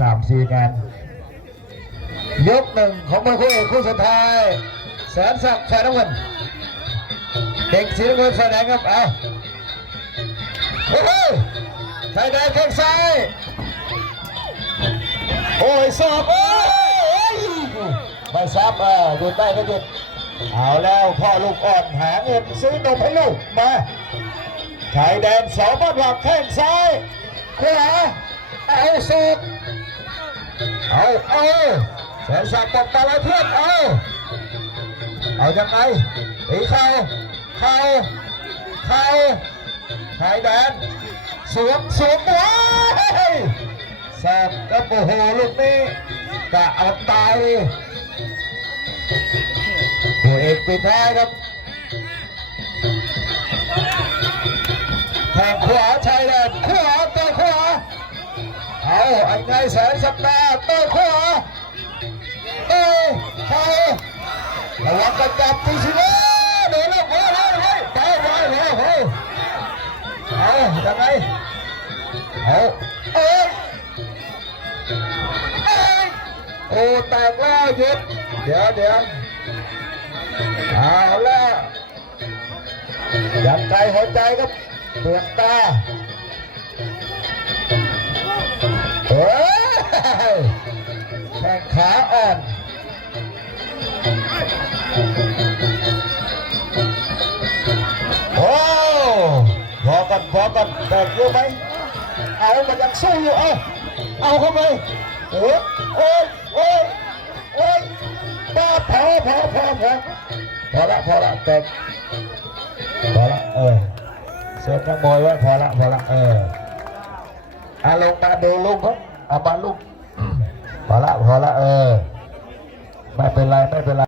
สามสี่งาน ยกหนึ่งของมวยคู่เอกคู่สุดท้ายแสนศักดิ์ฝ่ายน้ำเงินเด็กสีน้ำเงินฝ่ายแดงครับเอาเฮ้ยชายแดนแข้งซ้ายโอ้ยสอบโอ้ยไม่ซับเออหยุดได้ก็หยุดเอาแล้วพ่อลูกอ่อนหาเงินซื้อนมให้ลูกมาชายแดนสองบ้านหวังแข้งซ้ายขวาเอาสอบ เอาเอาแสนศักดิ์ตบตาลายเพื่อนเอาเอายังไงตีเข่าเข่าเข่าชายแดนสวมสวมหัวแซบก็โอ้โหลูกนี้กะเอาตายเลยตัวเอกปิดท้ายครับ อาไอ้ไงแสนสัปดาห์ต่อขวาเอ้ยเขาระวังกระจับตีสิเนเดี๋ยวแล้วเฮ้ยเฮ้ยเฮ้ยไปไปเฮ้ยเฮ้ยเอายังไงเอาเอ้ยโอ้แตกแล้วยุดเดี๋ยวเดี๋ยวเอาแล้วยัดใจหัวใจครับเปลือกตา ขาอ่อนโอ้พอกันพอกันแตกอยู่ไหมเอามันยังสู้อยู่เอาเอาเข้าไปโอ้ยโอ้ยโอ้ยโอ้ยบ้า ไม่เป็นไรไม่เป็นไร